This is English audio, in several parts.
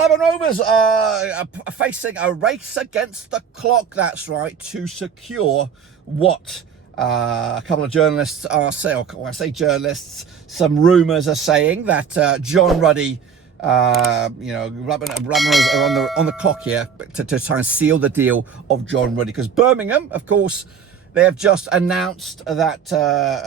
Blackburn Rovers are facing a race against the clock, that's right, to secure what a couple of journalists are saying, or when I say journalists, some rumours are saying that John Ruddy, Blackburn are on the clock here to try and seal the deal of John Ruddy, because Birmingham, of course, they have just announced that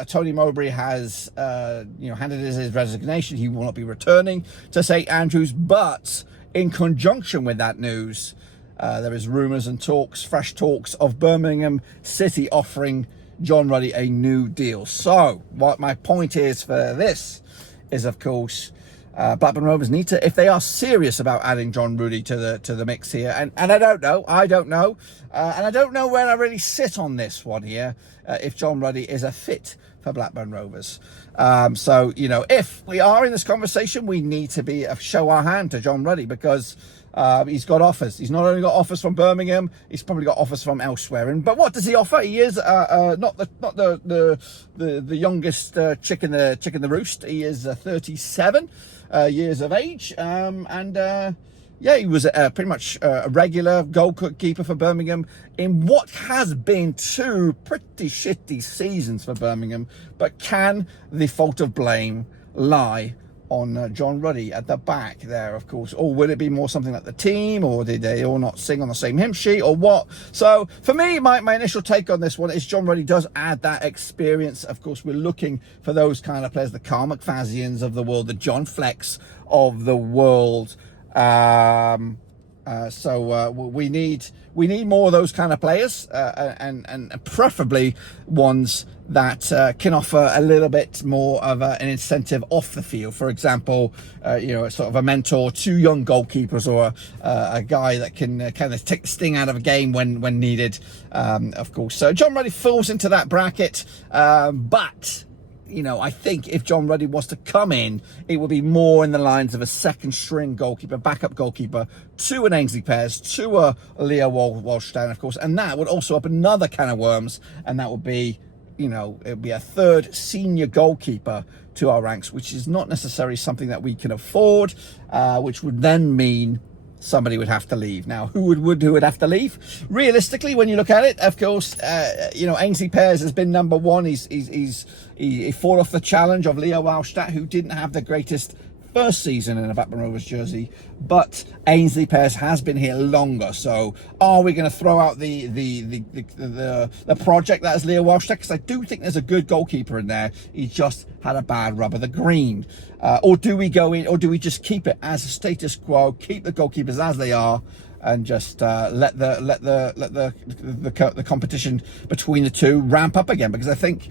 Tony Mowbray has, handed his resignation. He will not be returning to St Andrews. But in conjunction with that news, there is rumours and fresh talks of Birmingham City offering John Ruddy a new deal. So what my point is for this is, of course, Blackburn Rovers need to, if they are serious about adding John Ruddy to the mix here, and I don't know, and I don't know where I really sit on this one here, if John Ruddy is a fit for Blackburn Rovers. So, if we are in this conversation, we need to show our hand to John Ruddy, because he's got offers. He's not only got offers from Birmingham, he's probably got offers from elsewhere. But what does he offer? He is not the youngest chick in the roost. He is 37 years of age, he was pretty much a regular goalkeeper for Birmingham in what has been two pretty shitty seasons for Birmingham. But can the fault of blame lie on John Ruddy at the back there, of course? Or will it be more something like the team, or did they all not sing on the same hymn sheet, or what? So for me, my initial take on this one is John Ruddy does add that experience. Of course, we're looking for those kind of players, the Carl McFadzeans of the world, the John Flecks of the world. We need more of those kind of players, and preferably ones that can offer a little bit more of an incentive off the field. For example, sort of a mentor to young goalkeepers, or a guy that can kind of take the sting out of a game when needed. Of course, so John Ruddy falls into that bracket, but I think if John Ruddy was to come in, it would be more in the lines of a second string goalkeeper, backup goalkeeper to an Ainsley Pears, to a Leo Walshdown, of course. And that would also open another can of worms. And that would be, it would be a third senior goalkeeper to our ranks, which is not necessarily something that we can afford, which would then mean somebody would have to leave. Now, who would have to leave? Realistically, when you look at it, of course, Ainsley Pears has been number one. He fought off the challenge of Leo Walshstadt, who didn't have the greatest first season in a Blackburn Rovers jersey, but Ainsley Pears has been here longer. So are we going to throw out the project that is Leo Walshstadt? Because I do think there's a good goalkeeper in there. He just had a bad rub of the green. Or do we go in, or do we just keep it as a status quo, keep the goalkeepers as they are, and just let the competition between the two ramp up again? Because I think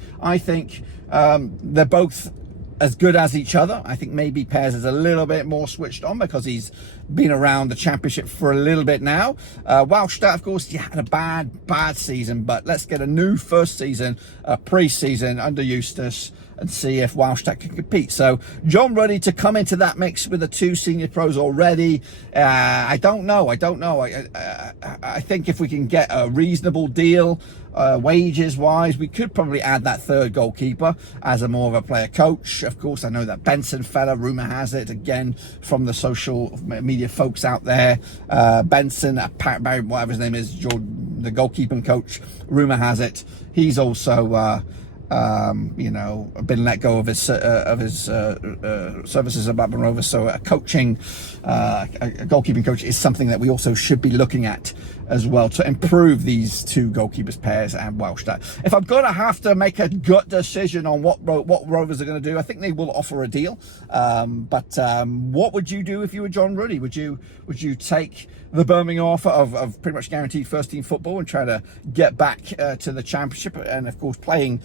they're both as good as each other. I think maybe Pears is a little bit more switched on because he's been around the championship for a little bit now. Walshstadt, of course, had a bad season, but let's get a new first season, pre-season under Eustace, and see if Walshstadt can compete. So John Ruddy to come into that mix with the two senior pros already, I don't know. I think if we can get a reasonable deal, wages wise, we could probably add that third goalkeeper as a more of a player coach. Of course, I know that Benson fella, rumor has it, again from the social media folks out there, Benson, whatever his name is, the goalkeeping coach, rumor has it he's also been let go of his services at Blackburn Rovers. So a goalkeeping coach is something that we also should be looking at as well, to improve these two goalkeepers, Pears and Walshstadt. If I'm going to have to make a gut decision on what Rovers are going to do, I think they will offer a deal. But what would you do if you were John Ruddy? Would you take the Birmingham offer of pretty much guaranteed first team football and try to get back to the championship, and of course playing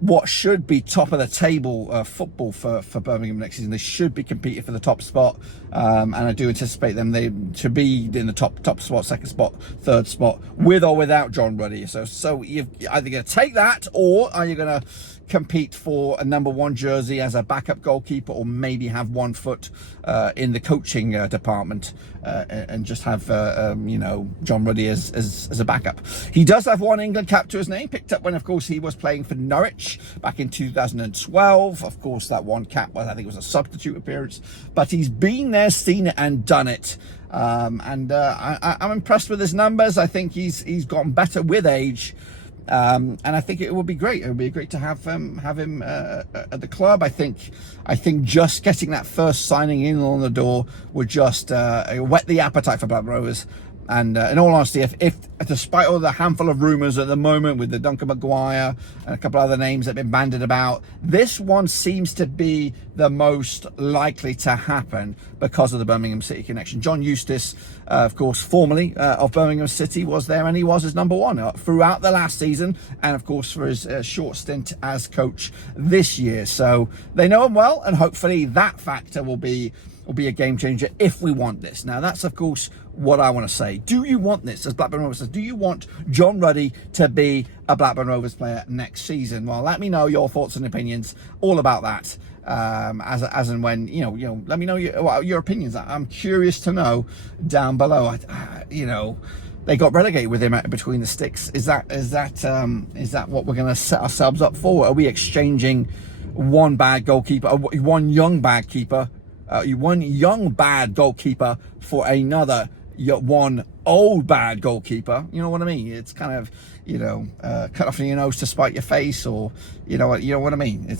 what should be top of the table football for Birmingham next season? They should be competing for the top spot, and I do anticipate them to be in the top spot, second spot, third spot, with or without John Ruddy. So you're either going to take that, or are you going to compete for a #1 jersey as a backup goalkeeper, or maybe have one foot in the coaching department and just have you know, John Ruddy as a backup. He does have one England cap to his name, picked up when, of course, he was playing for Norwich back in 2012. Of course, that one cap was, I think it was a substitute appearance, but he's been there, seen it, and done it. I'm impressed with his numbers. I think he's gotten better with age. And I think it would be great. It would be great to have him at the club. I think just getting that first signing in on the door would just whet the appetite for Blackburn Rovers. And in all honesty, if despite all the handful of rumours at the moment with the Duncan Maguire and a couple other names that have been bandied about, this one seems to be the most likely to happen because of the Birmingham City connection. John Eustace, of course, formerly of Birmingham City, was there, and he was his #1 throughout the last season, and of course for his short stint as coach this year. So they know him well, and hopefully that factor will be a game changer if we want this. Now, that's of course what I want to say. Do you want this, as Blackburn Rovers says? Do you want John Ruddy to be a Blackburn Rovers player next season? Well, let me know your thoughts and opinions all about that. As and when, you know, let me know your opinions. I'm curious to know down below. You know, they got relegated with him between the sticks. Is that what we're going to set ourselves up for? Are we exchanging one bad goalkeeper, one young bad keeper? One young bad goalkeeper for another one old bad goalkeeper. You know what I mean? It's kind of, you know, cut off your nose to spite your face, or you know what I mean. It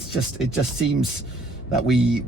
just seems that we're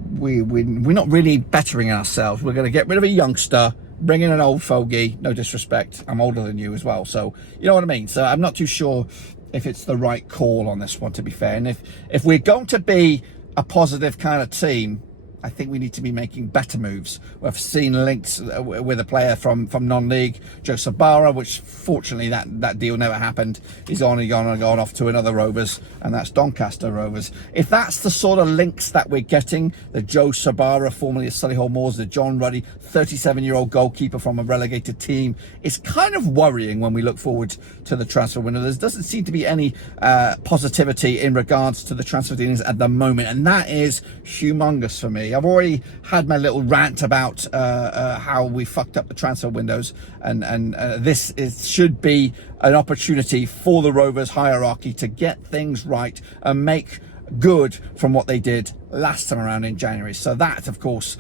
not really bettering ourselves. We're going to get rid of a youngster, bring in an old fogey. No disrespect, I'm older than you as well, so you know what I mean. So I'm not too sure if it's the right call on this one, to be fair. And if we're going to be a positive kind of team, I think we need to be making better moves. We've seen links with a player from non-league, Joe Sabara, which fortunately that deal never happened. He's gone off to another Rovers, and that's Doncaster Rovers. If that's the sort of links that we're getting, the Joe Sabara, formerly of Solihull Moors, the John Ruddy, 37-year-old goalkeeper from a relegated team, it's kind of worrying when we look forward to the transfer window. There doesn't seem to be any positivity in regards to the transfer dealings at the moment, and that is humongous for me. I've already had my little rant about how we fucked up the transfer windows, and this should be an opportunity for the Rovers hierarchy to get things right and make good from what they did last time around in January. So that, of course,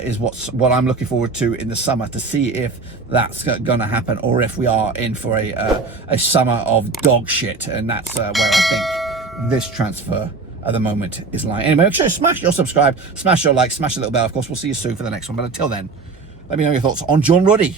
is what I'm looking forward to in the summer, to see if that's going to happen, or if we are in for a summer of dog shit. And that's where I think this transfer at the moment is lying. Anyway, make sure to smash your subscribe, smash your like, smash the little bell. Of course, we'll see you soon for the next one. But until then, let me know your thoughts on John Ruddy.